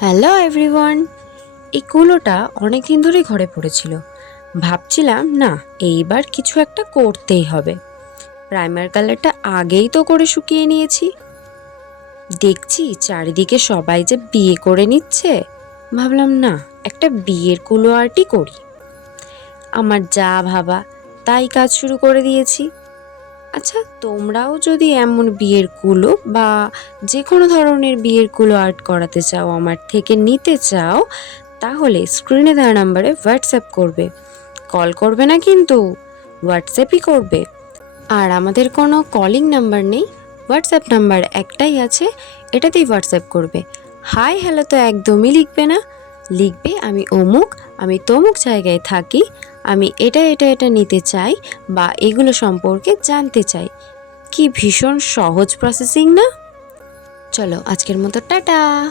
Hello everyone. এই কুলোটা অনেক দিন ধরেই ঘরে পড়েছিল। ভাবছিলাম না, এইবার কিছু একটা করতেই হবে। প্রাইমার কালারটা আগেই তো করে শুকিয়ে নিয়েছি। দেখছি চারিদিকে সবাই যে বিয়ে করে নিচ্ছে, ভাবলাম না, একটা বিয়ের কুলো আর্টই করি। আমার যা ভাবা তাই কাজ শুরু করে দিয়েছি। আচ্ছা, তোমরাও যদি এমন বিয়ের কুলো বা যে কোনো ধরনের বিয়ের কুলো আর্ট করাতে চাও, আমার থেকে নিতে চাও, তাহলে স্ক্রিনে দেওয়া নাম্বারে হোয়াটসঅ্যাপ করবে। কল করবে না কিন্তু, হোয়াটসঅ্যাপই করবে। আর আমাদের কোনো কলিং নাম্বার নেই, হোয়াটসঅ্যাপ নাম্বার একটাই আছে, এটাতেই হোয়াটসঅ্যাপ করবে। হাই হ্যালো তো একদমই লিখবে না, লিখবে আমি অমুক, আমি তমুক জায়গায় থাকি, আমি এটা এটা এটা নিতে চাই বা এগুলো সম্পর্কে জানতে চাই। কি ভীষণ সহজ প্রসেসিং না? চলো আজকের মতো টাটা।